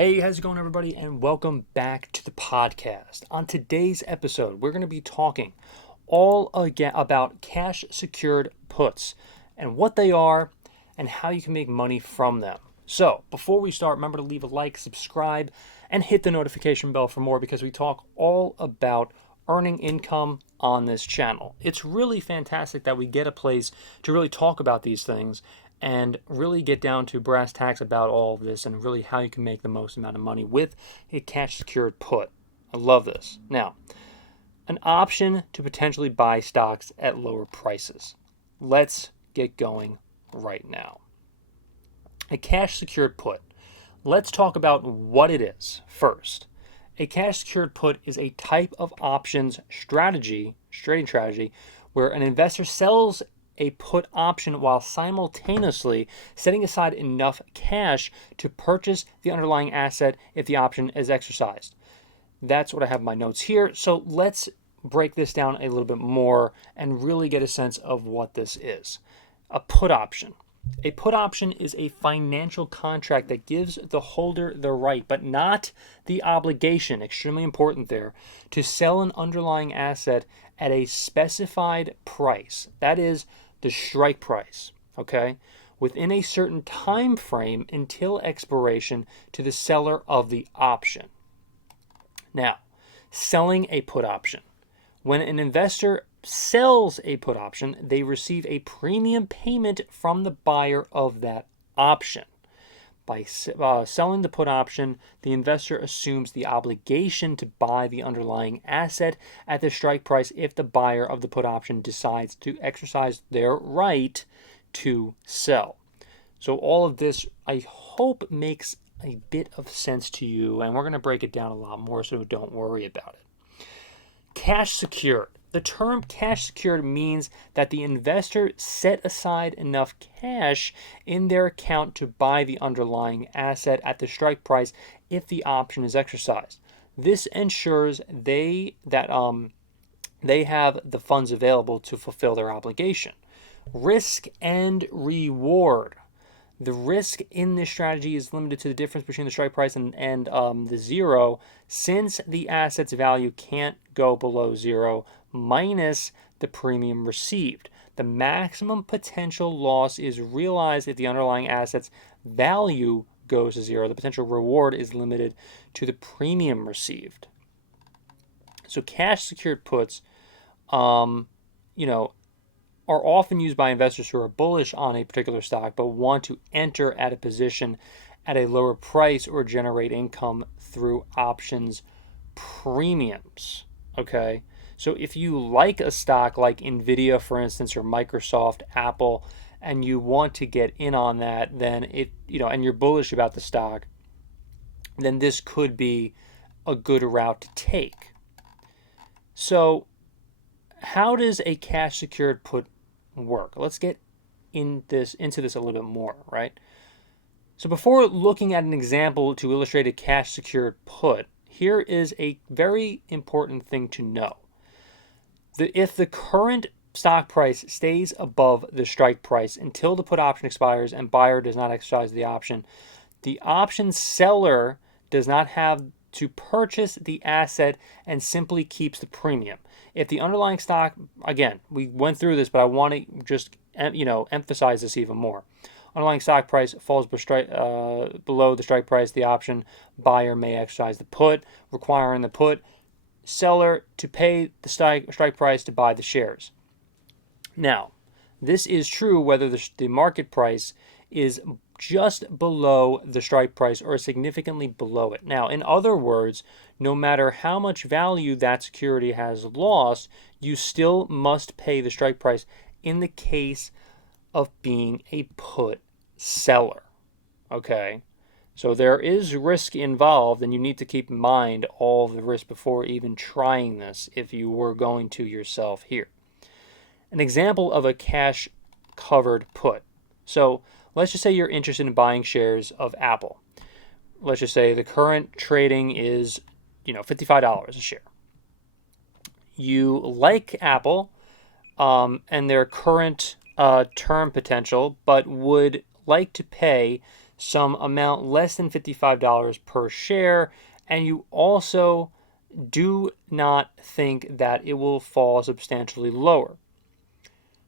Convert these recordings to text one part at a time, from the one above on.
Hey, how's it going, everybody? And welcome back to the podcast. On today's episode, we're going to be talking all again about cash secured puts and what they are and how you can make money from them. So, before we start, remember to leave a like, subscribe, and hit the notification bell for more because we talk all about earning income on this channel. It's really fantastic that we get a place to really talk about these things and really get down to brass tacks about all of this and really how you can make the most amount of money with a cash secured put. I love this. Now, an option to potentially buy stocks at lower prices. Let's get going right now. A cash secured put. Let's talk about what it is first. A cash secured put is a type of options strategy, trading strategy, where an investor sells a put option while simultaneously setting aside enough cash to purchase the underlying asset if the option is exercised. That's what I have in my notes here. So let's break this down a little bit more and really get a sense of what this is. A put option. A put option is a financial contract that gives the holder the right, but not the obligation, extremely important there, to sell an underlying asset at a specified price. That is the strike price, okay? Within a certain time frame until expiration to the seller of the option. Now, selling a put option. When an investor sells a put option, they receive a premium payment from the buyer of that option. By selling the put option, the investor assumes the obligation to buy the underlying asset at the strike price if the buyer of the put option decides to exercise their right to sell. So all of this, I hope, makes a bit of sense to you, and we're going to break it down a lot more, so don't worry about it. Cash secured. The term cash secured means that the investor set aside enough cash in their account to buy the underlying asset at the strike price if the option is exercised. This ensures they have the funds available to fulfill their obligation. Risk and reward. The risk in this strategy is limited to the difference between the strike price and the zero, since the asset's value can't go below zero minus the premium received. The maximum potential loss is realized if the underlying asset's value goes to zero. The potential reward is limited to the premium received. So cash secured puts, you know, are often used by investors who are bullish on a particular stock but want to enter at a position at a lower price or generate income through options premiums. Okay, so if you like a stock like Nvidia, for instance, or Microsoft, Apple, and you want to get in on that, then and you're bullish about the stock, then this could be a good route to take. So how does a cash secured put work? Let's get into this a little bit more, right? So before looking at an example to illustrate a cash secured put, here is a very important thing to know. If the current stock price stays above the strike price until the put option expires and buyer does not exercise the option seller does not have to purchase the asset and simply keeps the premium. If the underlying stock, again, we went through this, but I want to just emphasize this even more. Underlying stock price falls below the strike price, the option buyer may exercise the put, requiring the put seller to pay the strike price to buy the shares. Now, this is true whether the market price is just below the strike price or significantly below it. Now, in other words, no matter how much value that security has lost, you still must pay the strike price in the case of being a put seller. Okay? So there is risk involved, and you need to keep in mind all of the risk before even trying this if you were going to yourself here. An example of a cash covered put. So let's just say you're interested in buying shares of Apple. Let's just say the current trading is, $55 a share. You like Apple and their current term potential, but would like to pay some amount less than $55 per share, and you also do not think that it will fall substantially lower.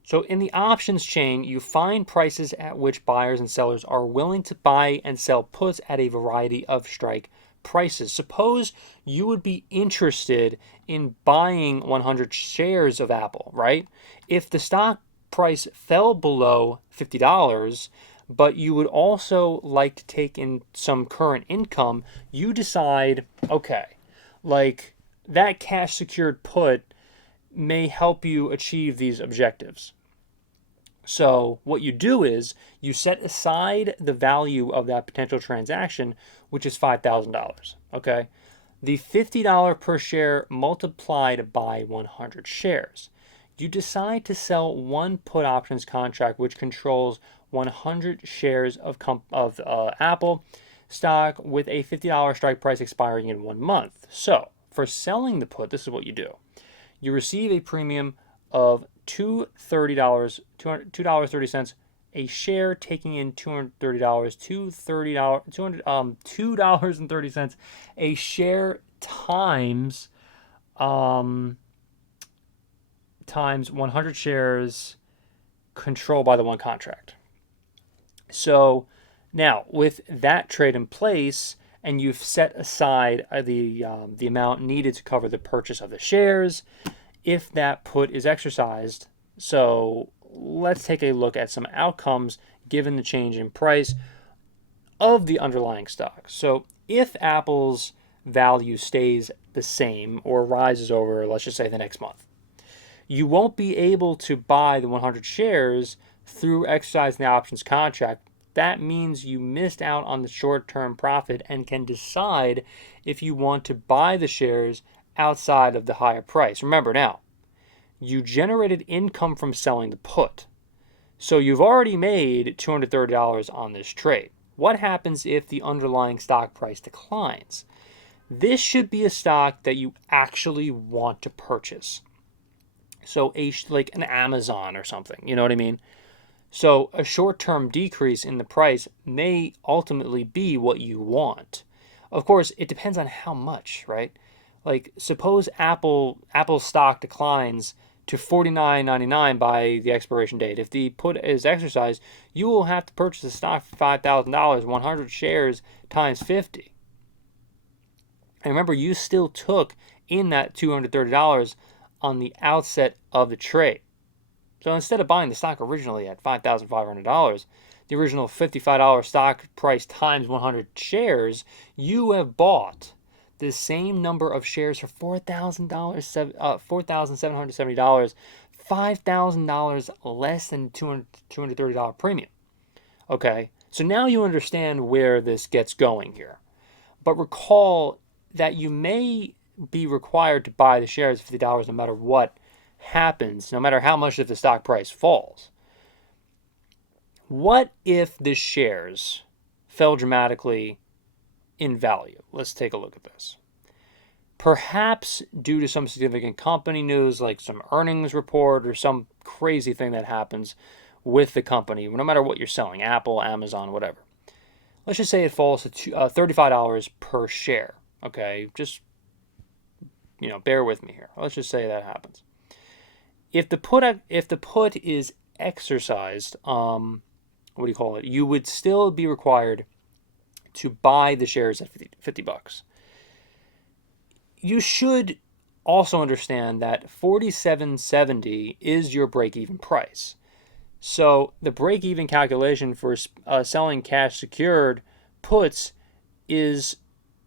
So in the options chain, you find prices at which buyers and sellers are willing to buy and sell puts at a variety of strike prices. Suppose you would be interested in buying 100 shares of Apple, right? If the stock price fell below $50, but you would also like to take in some current income, you decide, okay, like that cash secured put may help you achieve these objectives. So what you do is you set aside the value of that potential transaction, which is $5,000. Okay. The $50 per share multiplied by 100 shares. You decide to sell one put options contract which controls 100 shares of Apple stock with a $50 strike price expiring in 1 month. So for selling the put, this is what you do. You receive a premium of $230, $2.30 a share, taking in $230, $2.30 a share times 100 shares controlled by the one contract. So now with that trade in place, and you've set aside the amount needed to cover the purchase of the shares, if that put is exercised. So let's take a look at some outcomes given the change in price of the underlying stock. So if Apple's value stays the same or rises over, let's just say, the next month, you won't be able to buy the 100 shares through exercising the options contract. That means you missed out on the short-term profit and can decide if you want to buy the shares outside of the higher price. Remember now, you generated income from selling the put. So you've already made $230 on this trade. What happens if the underlying stock price declines? This should be a stock that you actually want to purchase. So like an Amazon or something, you know what I mean? So a short-term decrease in the price may ultimately be what you want. Of course, it depends on how much, right? Like suppose Apple stock declines to $49.99 by the expiration date. If the put is exercised, you will have to purchase the stock for $5,000, 100 shares times 50. And remember, you still took in that $230 on the outset of the trade. So instead of buying the stock originally at $5,500, the original $55 stock price times 100 shares, you have bought the same number of shares for $4,770, $5,000 less than $230 premium. Okay, so now you understand where this gets going here. But recall that you may be required to buy the shares at $50 no matter what happens, no matter how much of the stock price falls. What if the shares fell dramatically in value? Let's take a look at this. Perhaps due to some significant company news, like some earnings report or some crazy thing that happens with the company, no matter what you're selling, Apple, Amazon, whatever. Let's just say it falls to $35 per share. Okay, just bear with me here. Let's just say that happens. If the put is exercised, you would still be required to buy the shares at $50. You should also understand that $47.70 is your break-even price. So the break-even calculation for selling cash secured puts is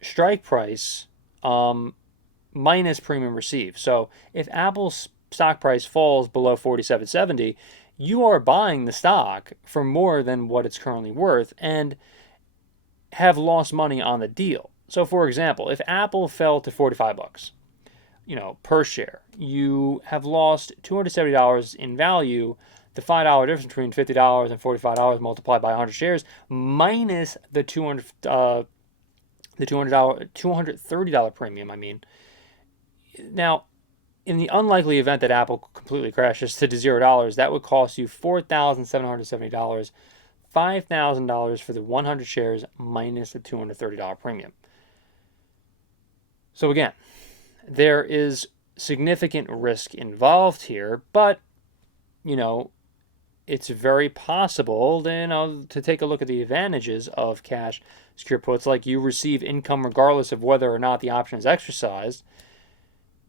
strike price minus premium received. So if Apple's stock price falls below $47.70, you are buying the stock for more than what it's currently worth and have lost money on the deal. So for example, if Apple fell to $45, per share, you have lost $270 in value. The $5 difference between $50 and $45 multiplied by 100 shares minus the $230 premium. Now, in the unlikely event that Apple completely crashes to $0, that would cost you $4,770 $5,000 for the 100 shares minus the $230 premium. So again, there is significant risk involved here, but, you know, it's very possible then to take a look at the advantages of cash secure puts, like you receive income regardless of whether or not the option is exercised.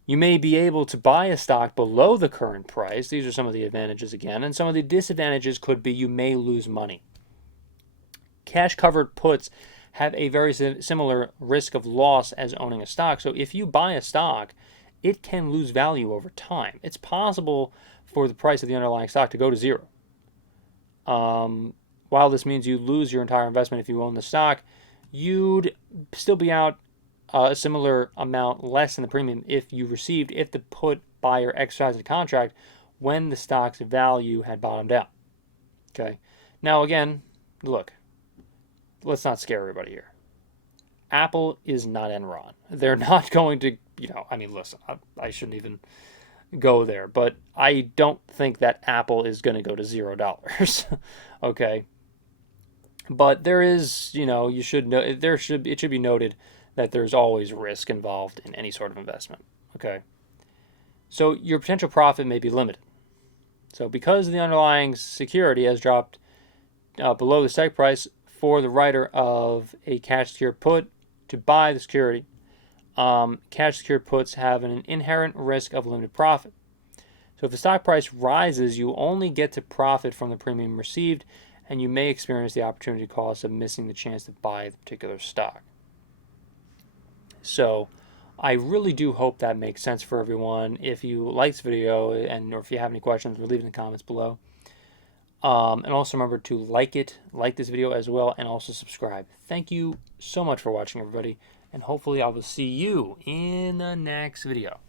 You may be able to buy a stock below the current price. These are some of the advantages again, and some of the disadvantages could be you may lose money. Cash covered puts have a very similar risk of loss as owning a stock. So if you buy a stock, it can lose value over time. It's possible for the price of the underlying stock to go to zero. While this means you lose your entire investment if you own the stock, you'd still be out a similar amount less than the premium if the put buyer exercised the contract when the stock's value had bottomed out. Okay. Now again, look, let's not scare everybody here. Apple is not Enron. They're not going to, listen, I shouldn't even go there, but I don't think that Apple is going to go to $0. Okay. But there is, you should know, it should be noted that there's always risk involved in any sort of investment. Okay. So your potential profit may be limited. So because the underlying security has dropped below the strike price for the writer of a cash secured put to buy the security, cash secured puts have an inherent risk of limited profit. So if the stock price rises, you only get to profit from the premium received, and you may experience the opportunity cost of missing the chance to buy the particular stock. So I really do hope that makes sense for everyone. If you like this video or if you have any questions, leave it in the comments below. And also remember to like this video as well, and also subscribe. Thank you so much for watching, everybody, and hopefully I will see you in the next video.